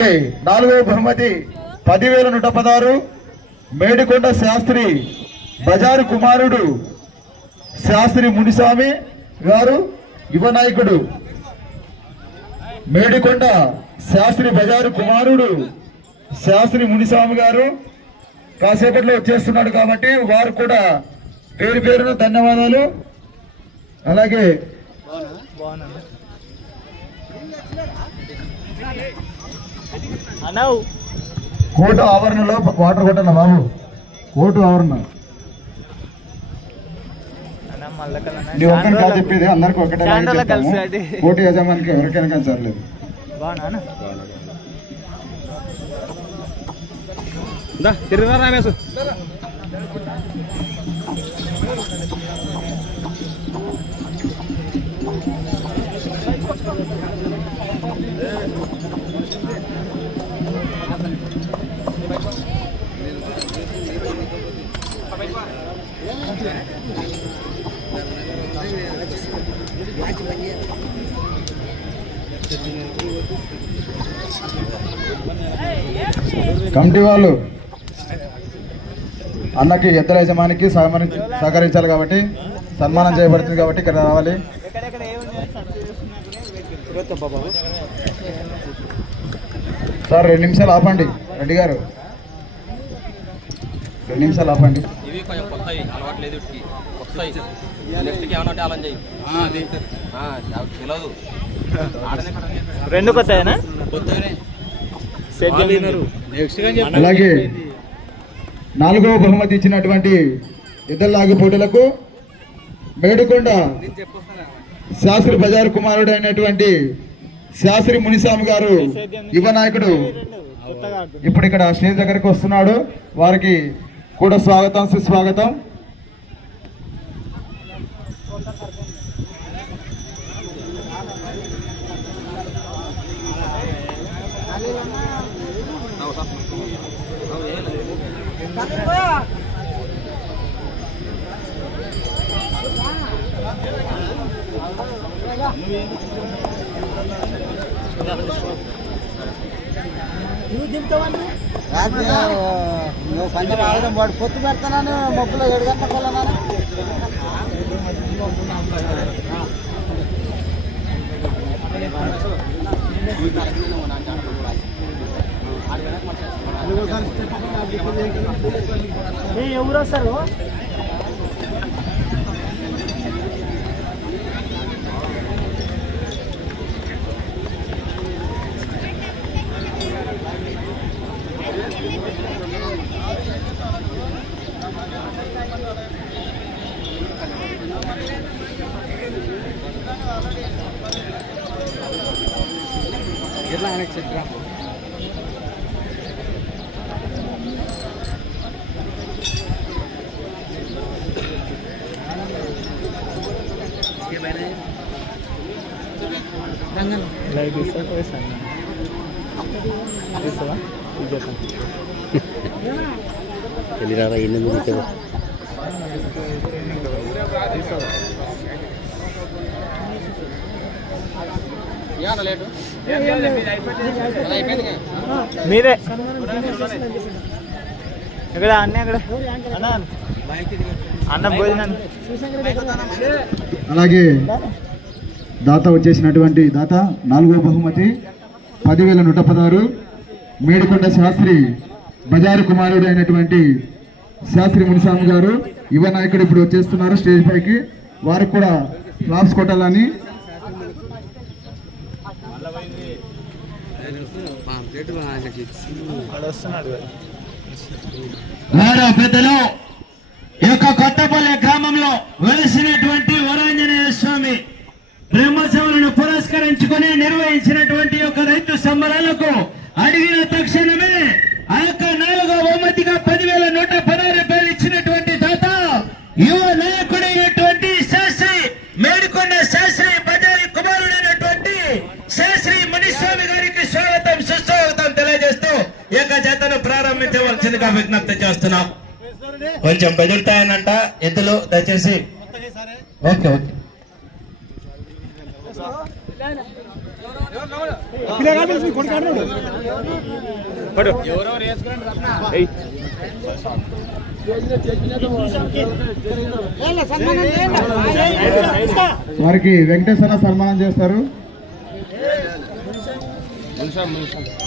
నాలుగవ బహుమతి పదివేల నూట పదహారు మేడికొండ శాస్త్రి బజారు కుమారుడు శాస్త్రి మునిస్వామి గారు యువ నాయకుడు. మేడికొండ శాస్త్రి బజారు కుమారుడు శాస్త్రి మునిస్వామి గారు కాసేపట్లో వచ్చేస్తున్నాడు కాబట్టి వారు కూడా పేరు పేరున ధన్యవాదాలు. అలాగే అనవు కోర్టు ఆవరణలో వాటర్ కొట్టండి బాబు? కోర్టు ఆవరణ. చెప్పేది అందరికి ఒకటే. కోర్టు యజమానికి ఎవరికైనా కానీ సర్లేదు. రామేశు. కమిటీ వాళ్ళు అన్నకి ఎద్దల యజమానికి సహమని- సహకరించాలి కాబట్టి సన్మానం చేయబడుతుంది కాబట్టి ఇక్కడ రావాలి. సార్ రెండు నిమిషాలు ఆపండి రెడ్డి గారు. రెండు నిమిషాలు ఆపండి. ఇవి కొంచెం కొత్తవి అలవాటు లేదు వీటికి కొత్తవి నెక్స్ట్కి ఏమన్నా అలా చేయి తెలియదు. రెండు అలాగే నాలుగవ బహుమతి ఇచ్చినటువంటి ఇద్దరు లాగు పోటీలకు మేడుకొండ శాస్త్రి బజార్ కుమారుడు అయినటువంటి శాస్త్రి మునిస్వామి గారు యువ నాయకుడు. ఇప్పుడు ఇక్కడ స్టేజ్ దగ్గరికి వస్తున్నాడు. వారికి కూడా స్వాగతం సుస్వాగతం నువ్వు పందిరి ఆడడం వాడు పొత్తు పెడతానని మొక్కులో ఏడు గంటలకు వెళ్ళనా. ఎవరు వస్తారు? ఎట్లా లేటు మీరే. ఎక్కడ అన్న ఎక్కడ? అన్న అన్న భోజనం అలాగే దాత వచ్చేసినటువంటి దాత నాలుగో బహుమతి పదివేల నూట పదహారు మేడికొండ శాస్త్రి బజారు కుమారుడు అయినటువంటి శాస్త్రి మునిస్వామి గారు యువ నాయకుడు ఇప్పుడు వచ్చేస్తున్నారు స్టేజ్ పైకి. వారికి కూడా క్లాప్స్ కొట్టాలని వాడు వస్తున్నాడు వారు పెద్దలు ఈ యొక్క కొత్తపల్లి గ్రామంలో వెలిసినటువంటి వరాంజనేయ స్వామి బ్రహ్మోత్సవాలను పురస్కరించుకొని నిర్వహించినటువంటి యొక్క రైతు సంబరాలకు అడిగిన తక్షణమే ఆ యొక్క నాలుగో బహుమతిగా పదివేల నూట పదహారు రూపాయలు ఇచ్చినటువంటి దాత యువ నాయకుడైనటువంటి శాస్త్రి మేడికొండ శాస్త్రి బజారి కుమారుడైనటువంటి శాస్త్రి మునిస్వామి గారికి స్వాగతం సుస్వాగతం తెలియజేస్తూ ఈ యొక్క జతను ప్రారంభించవలసిందిగా విజ్ఞప్తి చేస్తున్నాం కొంచెం బెదురుతాయనంట ఎద్దులు దయచేసి ఓకే ఓకే వారికి వెంకటేశ్వర సన్మానం చేస్తారు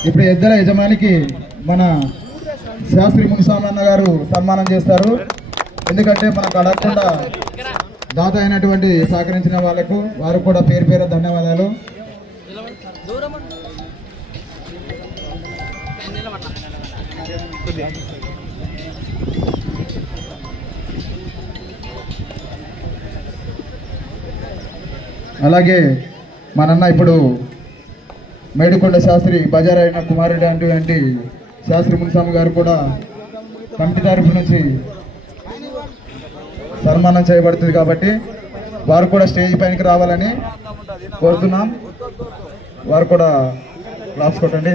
ఇప్పుడు ఇద్దరు యజమానికి మన శాస్త్రి మునిస్వామన్న గారు సన్మానం చేస్తారు. ఎందుకంటే మనకు అడగకుండా దాత అయినటువంటి సహకరించిన వాళ్ళకు వారు కూడా పేరు పేరు ధన్యవాదాలు. అలాగే మనన్న ఇప్పుడు మేడికొండ శాస్త్రి బజార్ అయిన కుమారుడు అటువంటి శాస్త్రి మునిస్వామి గారు కూడా కమిటీ తరఫు నుంచి సన్మానం చేయబడుతుంది కాబట్టి వారు కూడా స్టేజ్ పైనకి రావాలని కోరుతున్నాం. వారు కూడా క్లాస్ కొట్టండి.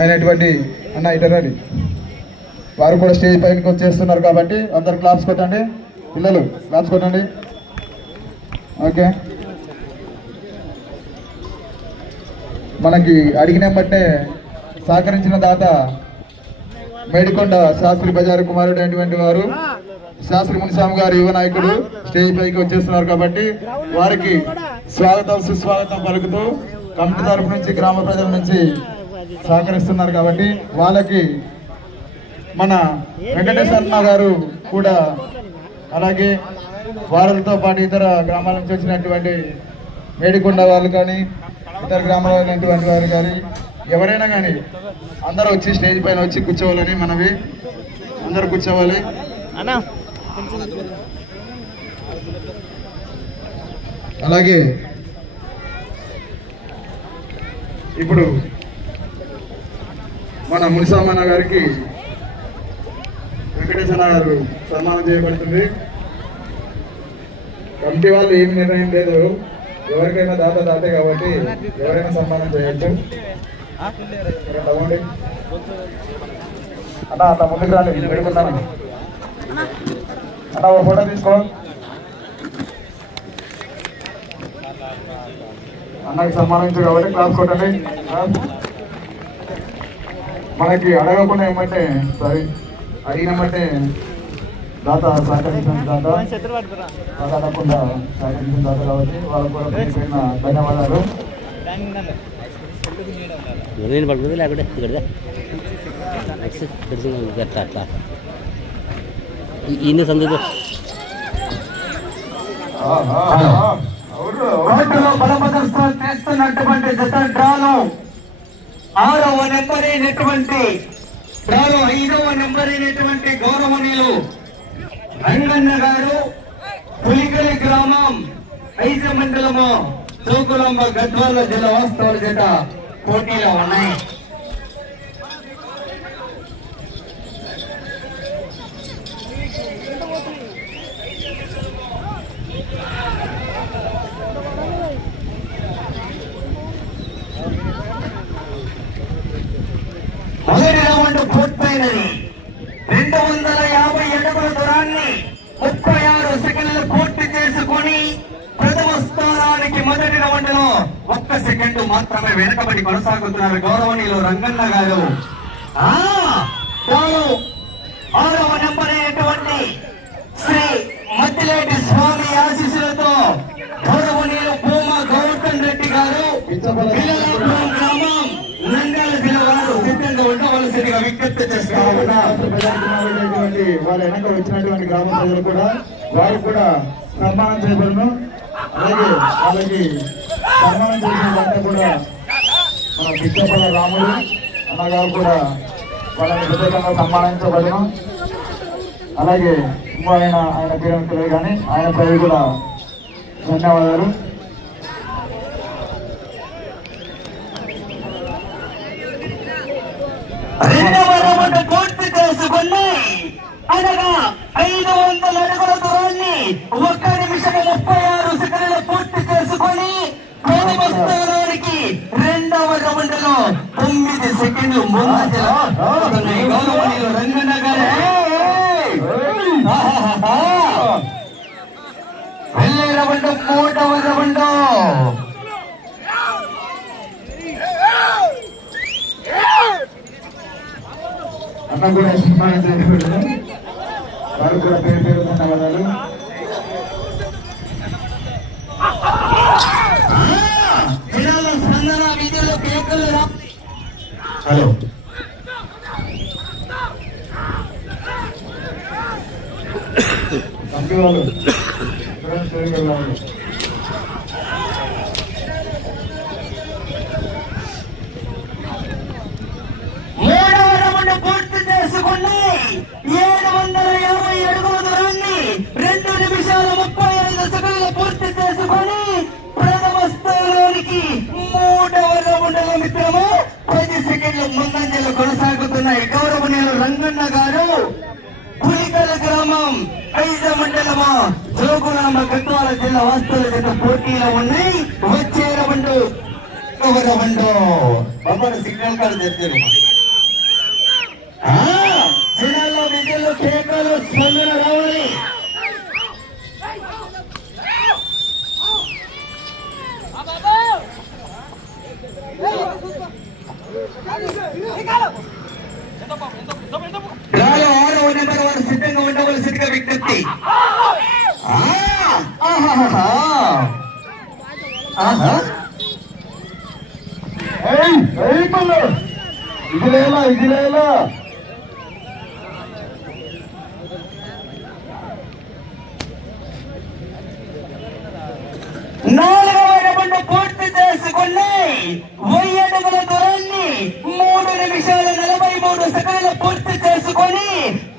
అయినటువంటి అన్న ఇటరీ వారు కూడా స్టేజ్ పైనకి వచ్చేస్తున్నారు కాబట్టి అందరు క్లాప్స్ కొట్టండి. పిల్లలు క్లాప్స్ కొట్టండి. ఓకే. మనకి అడిగిన పట్టే సహకరించిన దాత మేడికొండ శాస్త్రి బజారు కుమారుడు అయినటువంటి వారు శాస్త్రి మునిస్వామి గారు యువ నాయకుడు స్టేజ్ పైకి వచ్చేస్తున్నారు కాబట్టి వారికి స్వాగతం సుస్వాగతం పలుకుతూ కమిటీ తరఫు నుంచి గ్రామ ప్రజల నుంచి సహకరిస్తున్నారు కాబట్టి వాళ్ళకి మన వెంకటేశ్వర గారు కూడా అలాగే వారితో పాటు ఇతర గ్రామాల నుంచి వచ్చినటువంటి మేడికొండ వాళ్ళు కానీ ఇతర గ్రామాల ఉన్నటువంటి వారు కానీ ఎవరైనా కానీ అందరూ వచ్చి స్టేజ్ పైన వచ్చి కూర్చోవాలని మనవి. అందరూ కూర్చోవాలి. అలాగే ఇప్పుడు మన మునిసామన్న గారికి వెంకటేశ్వర గారు సన్మానం చేయబడుతుంది. కమిటీ వాళ్ళు ఏం నిర్ణయం లేదు. ఎవరికైనా దాత దాతే కాబట్టి ఎవరైనా సన్మానం చేయొచ్చు. ఇక్కడ తవ్వండి. అన్న అట్లా ముందుకు రాలి పెడుకున్నాను అన్న ఒక ఫోటో తీసుకో. అన్నకి సన్మానించు కాబట్టి క్లాస్ కొట్టండి. మనకి అడగకుండా ఏమంటే సారీ అడిగినమంటే దాత సహకరించిన దాత అడగకుండా సహకరించిన దాత కాబట్టి వాళ్ళకు కూడా ధన్యవాదాలు. నేను పడుతుంది లేకుంటే ఇక్కడ పెడుతుంది అట్లా అట్లా. ఇన్ని సందులు రోడ్డులో బలపదస్థం చేస్తున్నటువంటి జత డ్రాలో ఆరవ నెంబర్ అయినటువంటి డ్రాలో ఐదవ నెంబర్ అయినటువంటి గౌరవనీయులు రంగన్న గారు పులికలి గ్రామం ఐజ మండలము చౌకులంబ గద్వాల జిల్లా వాస్తవాల జత పోటీలో ఉన్నాయి. మొదటి రౌండ్ పూర్తయినది. రెండు వందల యాభై దూరాన్ని ముప్పై ఆరు సెకండ్లు పూర్తి చేసుకొని ప్రథమ స్థానానికి మొదటి రౌండ్లో ఒక్క సెకండ్ మాత్రమే వెనకబడి కొనసాగుతున్నారు గౌరవనీయులు రంగన్న గారు. ఆరవ నెంబర్ అయినటువంటి శ్రీ మద్దిలేటి స్వామి ఆశీస్సులతో గౌరవనీయులు భూమా గౌతమ్ రెడ్డి గారు పిల్లలాపురం గ్రామం నంద్యాల జిల్లా వారు సిద్ధంగా ఉండవలసిందిగా విజ్ఞప్తి చేస్తా ఉన్నా వెనక వచ్చినటువంటి గ్రామ ప్రజలు కూడా వారు కూడా సన్మానం చేయబడును అలాగే వాళ్ళకి సన్మానం చేసిన వారంతా కూడా మన పిచ్చపల్ల రాముడు అన్నగారు కూడా వాళ్ళని ప్రత్యేకంగా సన్మానించబడను. అలాగే ఇంకో ఆయన ఆయన పేరు తెలియదు కానీ ఆయన పేరు కూడా ధన్యవాదాలు. రెండవ ఉన్నాయి అనగా ఐదు వందల అడుగుల దూరాన్ని ఒక్క నిమిషం ముప్పై ఆరు సెకండ్లు పూర్తి చేసుకొని స్థానానికి రెండవ రౌండ్లో తొమ్మిది సెకండ్లు ముందంజలో ఉన్నాయి. గౌరవనీయులు రంగన్న గారు ఆహాహాహా. రౌండ్ మూడవ రౌండ్ అన్న కూడా సన్మానం చేయబడ్డారు వారు కూడా పేరు పేరు ధన్యవాదాలు. హలో కంపెనీ వాళ్ళు ఉన్నాయి గౌరవనీయులు రంగన్న గారు పులికల గ్రామం ఐద మండలమా జోగురామ గద్వాల జిల్లా వాస్తవ జత పోటీలో ఉన్నాయి. వచ్చే రౌండ్ ఒక రౌండ్. సిగ్నల్ కాదు తెచ్చారు. జిల్లాలో విజయలు కేకలు స్పందన రావాలి. గాలో ఆరో నెంబర్ వారు సిద్ధంగా ఉండవలసిందిగా విజ్ఞప్తి. ఇది లేలా ఇది లేలా నాలుగవ రౌండ్ పూర్తి చేసుకుని వెయ్యి అడుగుల దూరాన్ని మూడు నిమిషాల నలభై మూడు సెకండ్లు పూర్తి చేసుకొని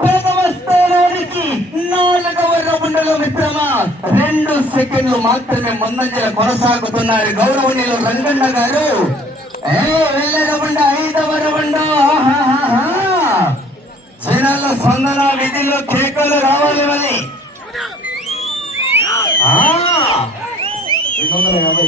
ప్రథమ స్థానానికి నాలుగవ రౌండ్లో మిత్రమా రెండు సెకండ్లు మాత్రమే ముందంజల కొనసాగుతున్నారు గౌరవనీయులు రంగన్న గారు. ఏ వెళ్ళే ఐదవ రౌండ్. ఆహాహాహా. జనాల్లో స్పందన విధిలో కేకలు రావాలి మరి. రెండు వందల యాభై.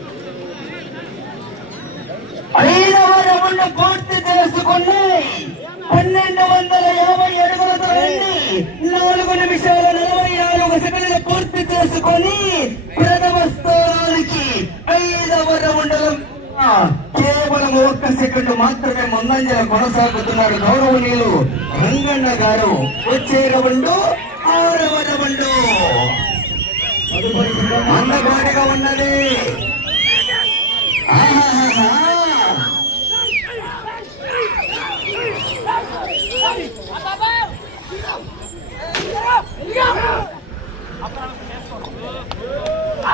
ఐదవ రౌండ్ పూర్తి చేసుకుని పన్నెండు వందల యాభై అడుగులతో వెళ్ళి నాలుగు నిమిషాల నలభై నాలుగు సెకండ్లు పూర్తి చేసుకొని ప్రథమ స్థానానికి ఐదవ రౌండ్లో కేవలం ఒక్క సెకండ్ మాత్రమే ముందంజల కొనసాగుతున్నారు గౌరవనీయులు రంగన్న గారు. వచ్చే రౌండ్ ఆరవ రౌండ్. అందగాడిగా ఉన్నది.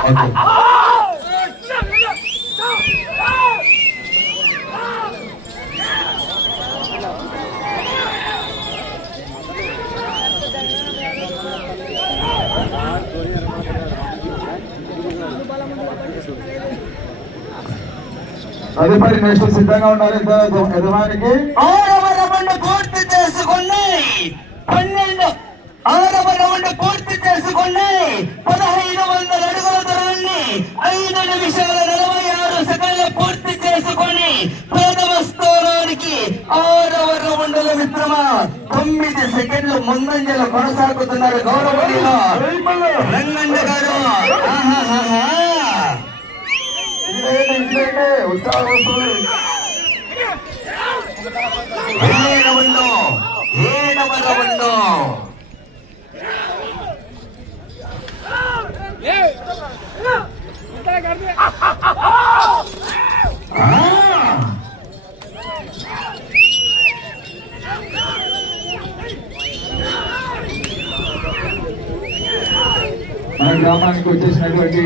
ఆహాహాహా. తదుపరి నెక్స్ట్ సిద్ధంగా ఉండాలి యజమానికి ఆరవ పూర్తి చేసుకుని పన్నెండు ఆరవ పూర్తి చేసుకుని పదహైదు వందల పూర్తి చేసుకొని ప్రథమ స్థానానికి ఆరవ రౌండ్ల మిత్రమా తొమ్మిది సెకండ్లు ముందంజలు కొనసాగుతున్నారు గౌరవనీయులు రంగన్న గారు వస్తుంది. ఏడవ రౌండ్ మన గ్రామానికి వచ్చేసినటువంటి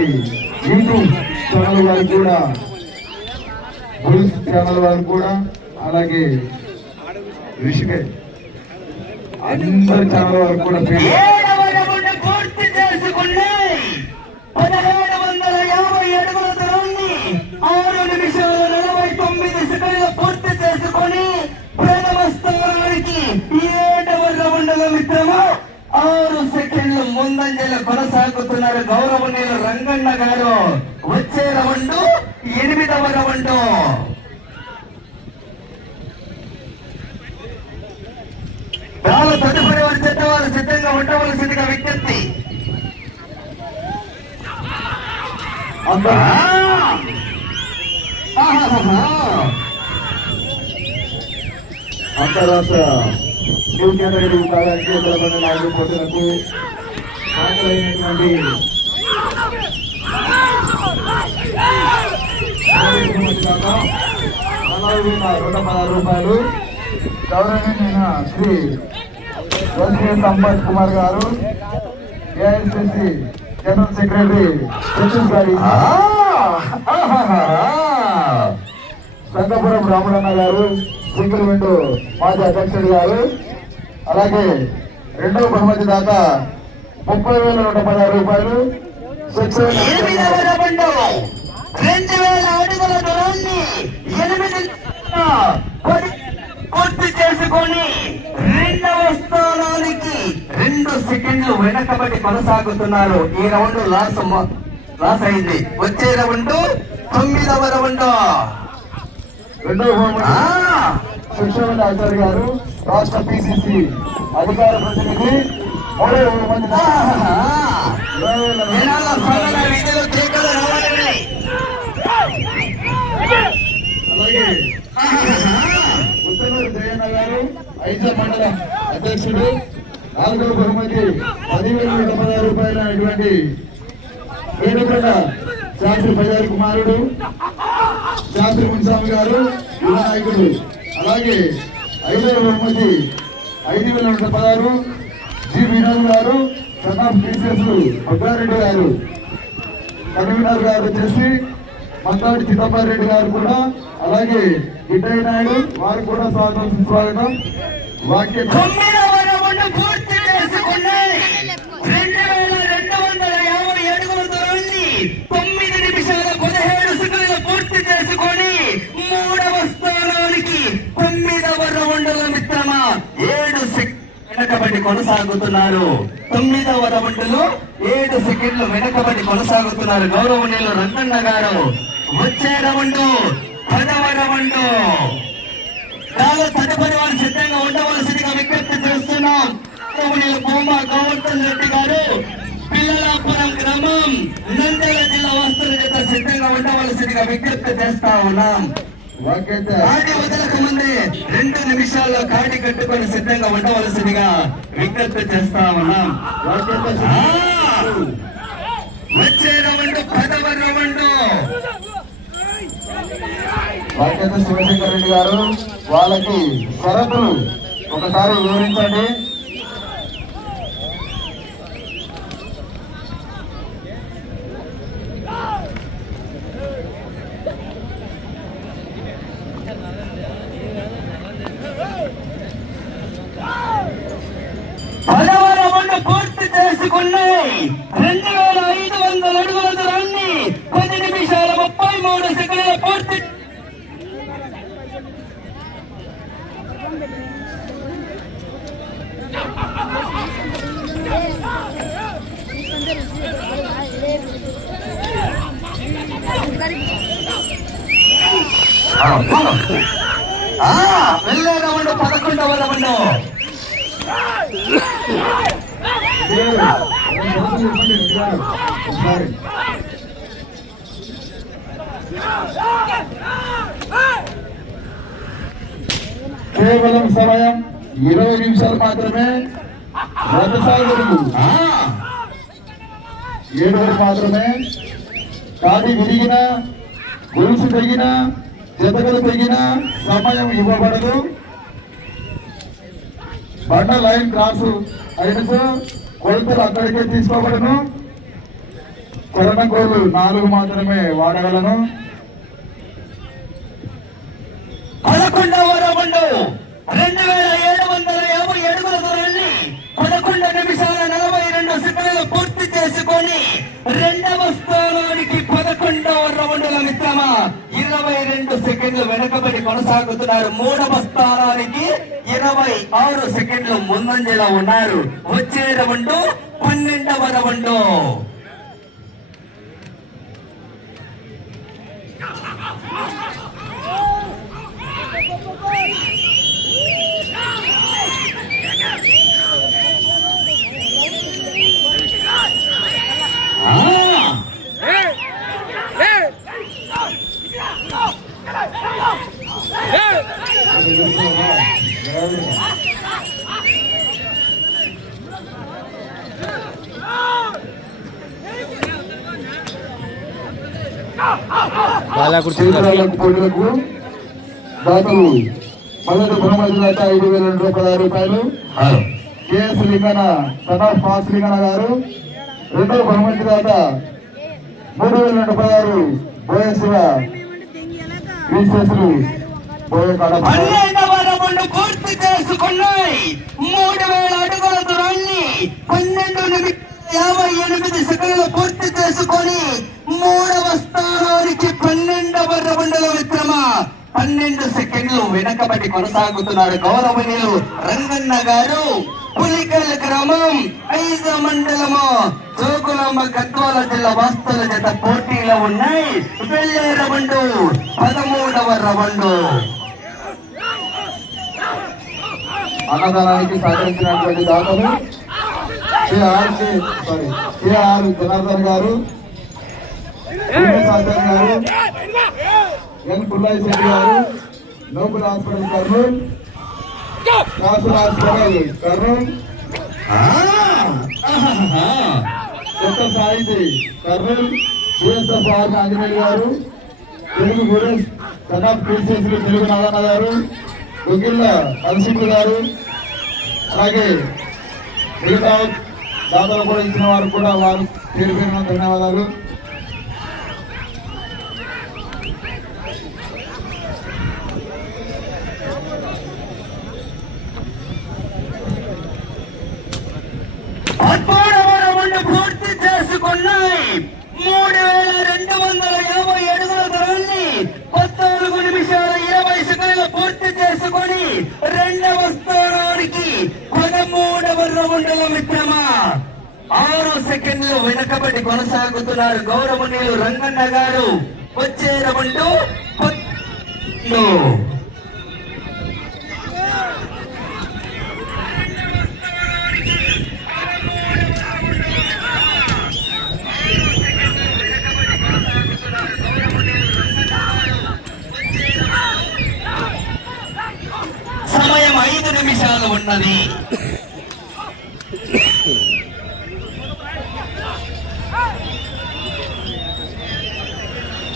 యూట్యూబ్ ఛానల్ వారికి కూడా బుల్స్ ఛానల్ వారికి కూడా అలాగే రిషికే అందరి ఛానల్ వారికి కూడా పేరు. పదహేడు వందల యాభై అడుగుల దూరాన్ని ఆరు నిమిషం చేసుకొని ప్రథమ స్థానానికి ఏడవ రౌండ్ల మిత్రము ఆరు సెకండ్లు ముందంజలు కొనసాగుతున్నారు గౌరవనీయులు రంగన్న గారు. వచ్చే రౌండ్ ఎనిమిదవ రౌండ్. వాళ్ళు తదుపరి వారి చెత్త వారు సిద్ధంగా ఉండవలసిందిగా విజ్ఞప్తి. అబ్బా! ఆహా అంతర్రాష్ట్ర న్యూ కేటగిరీ విభాగానికి ఉత్తరబంధ నాలుగు పోటీలకు వేల నూట పదహారు రూపాయలు గౌరవనీయ శ్రీ వసీ సంపత్ కుమార్ గారు AICC general secretary Chhattisgarh Sangapuram రాములన్న గారు సింగిల్ మాజీ అధ్యక్షుడు గారు అలాగే రెండవ బహుమతి దాత ముప్పై వేల నూట పదహారు రూపాయలు శిక్షణ. రెండు వేల అడుగుల దూరాన్ని ఎనిమిది పూర్తి చేసుకొని రెండవ స్థానానికి రెండు సెకండ్లు వెనకబడి కొనసాగుతున్నారు. ఈ రౌండ్ లాస్ లాస్ అయింది. వచ్చే రౌండ్ తొమ్మిదవ రౌండ్. రెండవ శిక్షణ ఆచార్య గారు రాష్ట్ర పిసిసి అధికార ప్రతినిధి మూడవ జయన్న గారు ఐజా మండలం అధ్యక్షుడు నాలుగవ బహుమతి పదివేల నూట పదహారు రూపాయల అటువంటి వేడుకొండ శాస్త్రి బజారు కుమారుడు రాజమోహన్ స్వామి గారు యువ నాయకుడు అలాగే ఐదవ బహుమతి ఐదు వేల నూట పదహారు జి. వినోద్ గారు సన్నాఫ్ టీచర్స్ భద్రారెడ్డి గారు. కన్వీనర్ గారు వచ్చేసి మందాడి చిదంబరం రెడ్డి గారు కూడా అలాగే గిడ్డయ్య నాయుడు వారు కూడా స్వాగతం స్వాగతం వాక్య. ఏడు వెనకబడి కొనసాగుతున్నారు. తొమ్మిదవ రౌండ్లో ఏడు సెకండ్లు వెనకబడి కొనసాగుతున్నారు. గౌరవనీయులు రంగన్న గారు. వచ్చే రౌండ్ పదవ రౌండ్. తదుపరి వారు సిద్ధంగా ఉండవలసిందిగా విజ్ఞప్తి చేస్తున్నాం. గౌరవనీయులు బొమ్మ గోవర్ధన్ రెడ్డి గారు. పిల్లలాపురం గ్రామం నంద్యాల జిల్లా వస్తువుల చేత సిద్ధంగా ఉండవలసిందిగా విజ్ఞప్తి చేస్తా ఉన్నాం. కాడి వదలకు ముందే రెండు నిమిషాల్లో కాడి కట్టుకొని సిద్ధంగా ఉండవలసిందిగా విజ్ఞప్తి చేస్తా ఉన్నాం! వచ్చే రౌండ్ పదవ రౌండ్. వాక్యత శివశంకర్ రెడ్డి గారు వాళ్ళకి షరతులు ఒకసారి వివరించండి. పదవ పూర్తి చేసుకున్నాయి. రెండు వేల ఐదు వందల అడుగుల ఆ, వెళ్ళే రౌండ్ పదకొండవ రౌండ్ ఒకసారి కేవలం సమయం ఇరవై నిమిషాలు మాత్రమే రథసాగుడు ఆ, ఏడుగురు మాత్రమే కాడి విరిగిన గొలుసు తెగిన జతగలు తెగిన సమయం ఇవ్వబడదు. బండ లైన్ క్రాస్ అయినకు కొలతలు అక్కడికే తీసుకోబడను. చలన కోలు నాలుగు మాత్రమే వాడగలను. పదకొండవ రౌండ్ రెండు వేల ఏడు వందల యాభై ఏడు దూరాన్ని పదకొండు నిమిషాల నలభై రెండు సెకండ్లు పూర్తి చేసుకొని రెండవ స్థానానికి పదకొండవ రౌండ్ల మిత్రమా ఇరవై రెండు సెకండ్లు వెనకబడి కొనసాగుతున్నారు. మూడవ స్థానానికి ఇరవై ఆరు సెకండ్లు ముందంజలో ఉన్నారు. వచ్చే రౌండ్ పన్నెండవ రౌండ్ ఆ పోటీలకు దాతలు మొదటి బహుమతి దాత ఐదు వేల పదహారు రూపాయలు. కేఎస్ లింగన సదాఫ్ పాస్ లింగన గారు రెండవ బహుమతి దాత మూడు వేల రెండు పదహారు బోయశివ రౌండ్ పూర్తి చేసుకున్నాయి. మూడు వేల అడుగుల దూరాన్ని పన్నెండు యాభై ఎనిమిది సెకండ్లు పూర్తి చేసుకొని మూడవ స్థానానికి పన్నెండవ రౌండ్ల విక్రమ. పన్నెండు సెకండ్లు వెనకబడి కొనసాగుతున్నాడు గౌరవనీయులు రంగన్న గారు. పులికల్ గ్రామం ఐదు మండలము. జోగులాంబ గద్వాల జిల్లా వాస్తుల జత పోటీలో ఉన్నాయి. వెళ్ళే రవండు పదమూడవ రవండు అన్నదానానికి సహకరించినటువంటి దాతలు కేఆర్ సారీ జనార్దన్ గారు. ఎన్ పుల్లయ్య శెట్టి గారు నోబుల్ హాస్పిటల్ కర్నూలు కాసుల హాస్పిటల్ కర్నూలు కొత్త సాహితి కర్నూలు సిఎస్ఎఫ్ ఆర్ ఆంజనేయులు గారు తెలుగు గురేష్ సదాబ్ పీసీసీ తెలుగు నారాయణ గారు గుగిళ్ళ నరసింహ గారు అలాగే మిగతా దాతలు కూడా ఇచ్చిన వారు కూడా వారు పేరు పేరున ధన్యవాదాలు పదమూడవ రౌండ్ పూర్తి చేసుకున్నాయి మూడు వేల రెండు వందల యాభై అడుగుల దూరాన్ని పద్నాలుగు నిమిషాల ఇరవై సెకండ్లు పూర్తి చేసుకొని రెండవ స్థానానికి పదమూడవ రౌండ్ల మిత్రమా ఆరు సెకండ్లు వెనకబడి కొనసాగుతున్నారు గౌరవనీయులు రంగన్న గారు. వచ్చే రౌండ్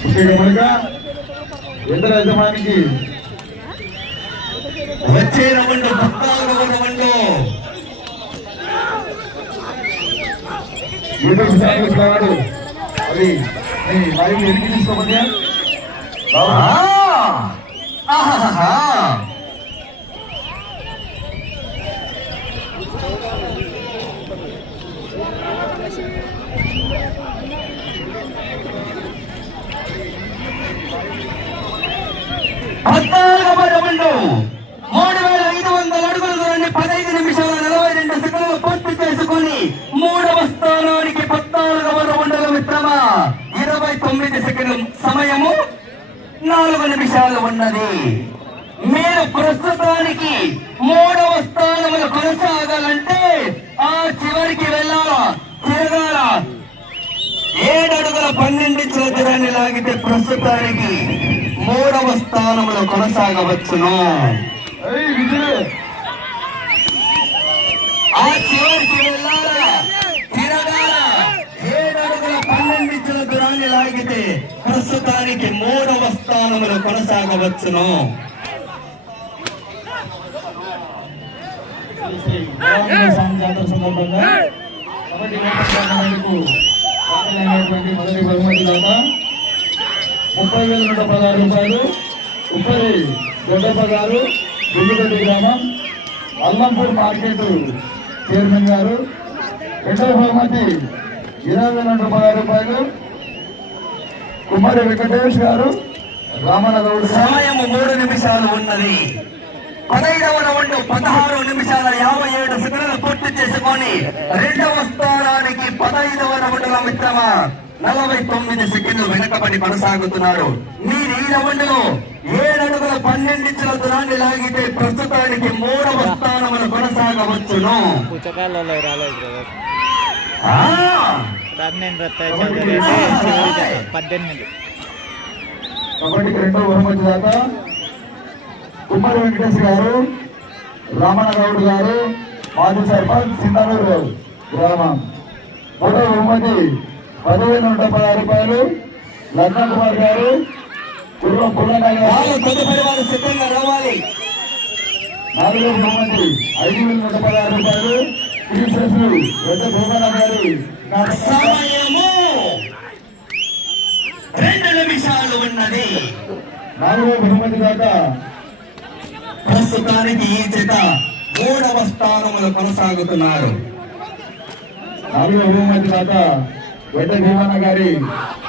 ముఖ్యంగా యజమానికి వచ్చే రవండు రవండు వాడు అది నీ లైవ్ ఎనికి తీసుకోమని ఆహా పద్నాలుగవ రౌండ్ మూడు వేల ఐదు వందల అడుగుల దూరాన్ని పదహైదు నిమిషాల నలభై రెండు సెకండ్లు పూర్తి చేసుకొని మూడవ స్థానానికి పద్నాలుగవ రౌండ్ల మిత్రమా ఇరవై తొమ్మిది సెకండ్లు సమయము నాలుగు నిమిషాలు ఉన్నది. మీరు ప్రస్తుతానికి మూడవ స్థానంలో కొనసాగాలంటే ఆ చివరికి వెళ్ళాలా? తిరగాల? అడుగుల పన్నెండు దూరాన్ని లాగితే ప్రస్తుతానికి మూడవ స్థానంలో కొనసాగవచ్చును. ఆ చివరికి వెళ్ళాలా? తిరగాల? ఏడడుగుల పన్నెండించుల దూరాన్ని లాగితే ప్రస్తుతానికి మూడవ స్థానంలో కొనసాగవచ్చును. జాతర సందర్భంగా మొదటి బహుమతి దాత ముప్పై వేల నూట పదహారు రూపాయలు ఉప్పరి దొడ్డప్ప గారు గుండుగడ్డి గ్రామం అల్లంపూర్ మార్కెట్ చైర్మన్ గారు. రెండవ బహుమతి ఇరవై వేల నూట పదహారు రూపాయలు. కుమారి వెంకటేష్ గారు రామనగౌడ్ సమయం మూడు నిమిషాలు ఉన్నది. పదహైదవ రౌండ్ పదహారు నిమిషాల యాభై ఏడు సెకండ్లు పూర్తి చేసుకొని రెండవ స్థానానికి పదహైదవ రౌండ్ల మిత్రమా? నలభై తొమ్మిది సెకండ్లు వెనకబడి కొనసాగుతున్నారు. మీరు ఈ రౌండ్లో ఏడు అడుగుల పన్నెండించుల దూరాన్ని లాగితే ప్రస్తుతానికి మూడవ స్థానమును కొనసాగవచ్చును. రాలేదు! పన్నెండు రత్తాయి పద్దెనిమిది. రెండో బహుమతి దాత కుమారి వెంకటేష్ గారు రామనగౌడ్ గారు మాజీ సర్పంచ్ సింధనూరు గ్రామం. మూడో బహుమతి పదివేల నూట పదహారు రూపాయలు. లగ్న కుమార్ గారు కుర్రం వారు సిద్ధంగా రావాలి. నాలుగో బహుమతి ఐదు వేల నూట పదహారు రూపాయలు. పెద్ద గారు. సమయము రెండు నిమిషాలు ఉన్నది. నాలుగో బహుమతి దాకా ప్రస్తుతానికి ఈ జత మూడవ స్థానములు కొనసాగుతున్నారు. నాలుగో బహుమతి దాత. వెంట భీమన్న గారి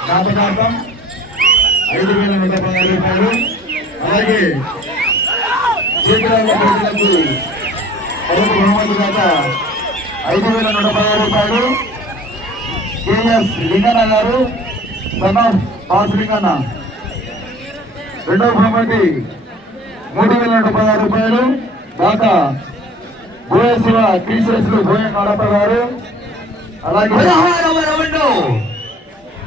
జ్ఞాపకార్థం ఐదు వేల నూట పదహారు రూపాయలు. అలాగే చేతుల ప్రజలకు మొదటి బహుమతి దాత ఐదు వేల నూట పదహారు రూపాయలు. కేఎస్ లింగన్న గారు సన్ ఆఫ్ బాస్ లింగన్న. రెండవ బహుమతి మూడు వేల నూట పదహారు రూపాయలు. దాత గోయ శివ టీచర్స్లు గోయ నాడప్ప గారు. పదహారవ రౌండ్.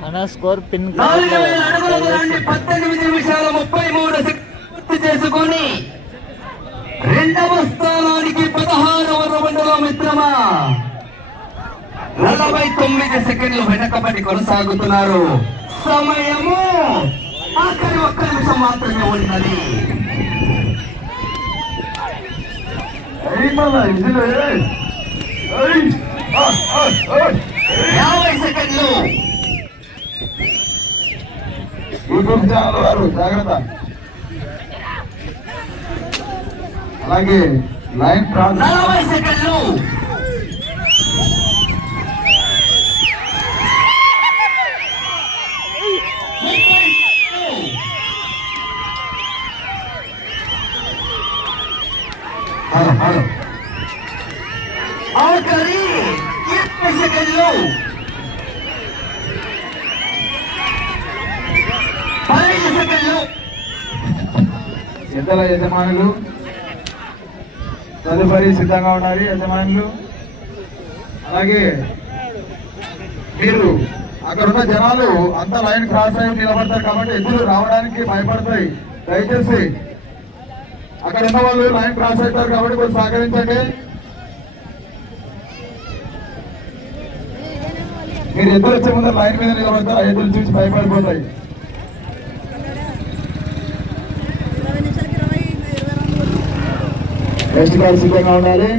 అన్న స్కోర్ పిన్ నాలుగు వేల అడుగుల దూరాన్ని పద్దెనిమిది నిమిషాల ముప్పై మూడు పూర్తి చేసుకొని రెండవ స్థానానికి పదహారవ రౌండ్లో మిత్రమా. నలభై తొమ్మిది సెకండ్లు వెనకబడి కొనసాగుతున్నారు. సమయము ఆఖరి ఒక్క నిమిషం మాత్రమే ఉన్నది. ఏయ్ యాభై సెకండ్లు యూట్యూబ్ ఛానల్ వారు జాగ్రత్త అలాగే లైన్ నలభై సెకండ్లు. హలో హలో ఆఖరి ఇరవై పదహైదు సెకండ్లు యజమానులు? తదుపరి సిద్ధంగా ఉండాలి యజమానులు. అలాగే మీరు అక్కడ ఉన్న జనాలు అంతా లైన్ క్రాస్ అయి నిలబడతారు కాబట్టి ఎదురు రావడానికి భయపడతాయి. దయచేసి అక్కడ ఉన్న వాళ్ళు లైన్ క్రాస్ అవుతారు కాబట్టి కొంచెం సహకరించండి. మీరు ఎద్దులు వచ్చే ముందు లైన్ మీద నిలబడతారు ఆ ఎద్దులు చూసి భయపడిపోతాయి. నెక్స్ట్ కాల్ సిద్ధంగా ఉండాలి.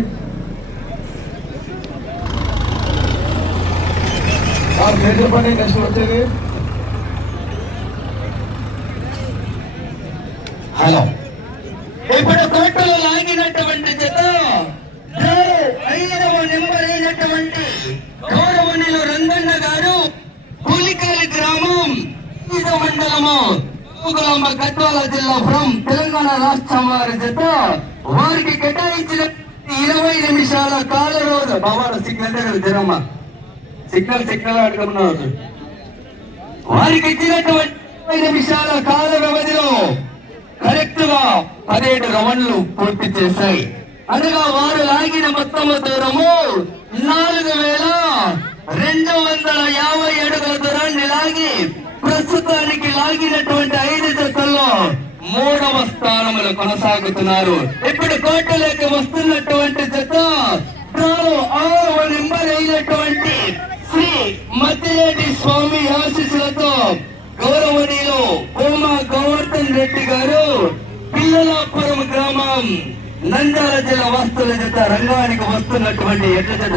సార్ పేరు చెప్పండి నెక్స్ట్ వచ్చేది. హలో. ఇప్పుడు కోర్టులో లాగినటువంటి జత ఐదవ నెంబర్ అయినటువంటి గౌరవ గ్రామం ఈద మండలము తూగులాంబ గద్వాల జిల్లా ఫ్రం తెలంగాణ రాష్ట్రం వారి జత. వారికి కేటాయించిన ఇరవై నిమిషాల కాల రోజు. బాబాల సిగ్నల్ దగ్గర జరమ్మ. సిగ్నల్ సిగ్నల్ అడుగుతున్నారు వారికి ఇచ్చినటువంటి ఇరవై నిమిషాల కాల వ్యవధిలో కరెక్ట్గా పదిహేడు రౌండ్లు పూర్తి చేశాయి. అనగా వారు లాగిన మొత్తము దూరము నాలుగు వేల రెండు వందల యాభై అడుగుల దూరాన్ని లాగి ప్రస్తుతానికి లాగినటువంటి ఐదు జతల్లో మూడవ స్థానములు కొనసాగుతున్నారు. ఇప్పుడు కోటలోకి వస్తున్నటువంటి జత ఆరవ నెంబర్ అయినటువంటి శ్రీ మద్దిరెడ్డి స్వామి ఆశీస్సులతో గౌరవనీయులు కోమా గోవర్ధన్ రెడ్డి గారు పిల్లలాపురం గ్రామం నంద్యాల జిల్లా వస్తుల జత రంగానికి వస్తున్నటువంటి ఎట్ల జత.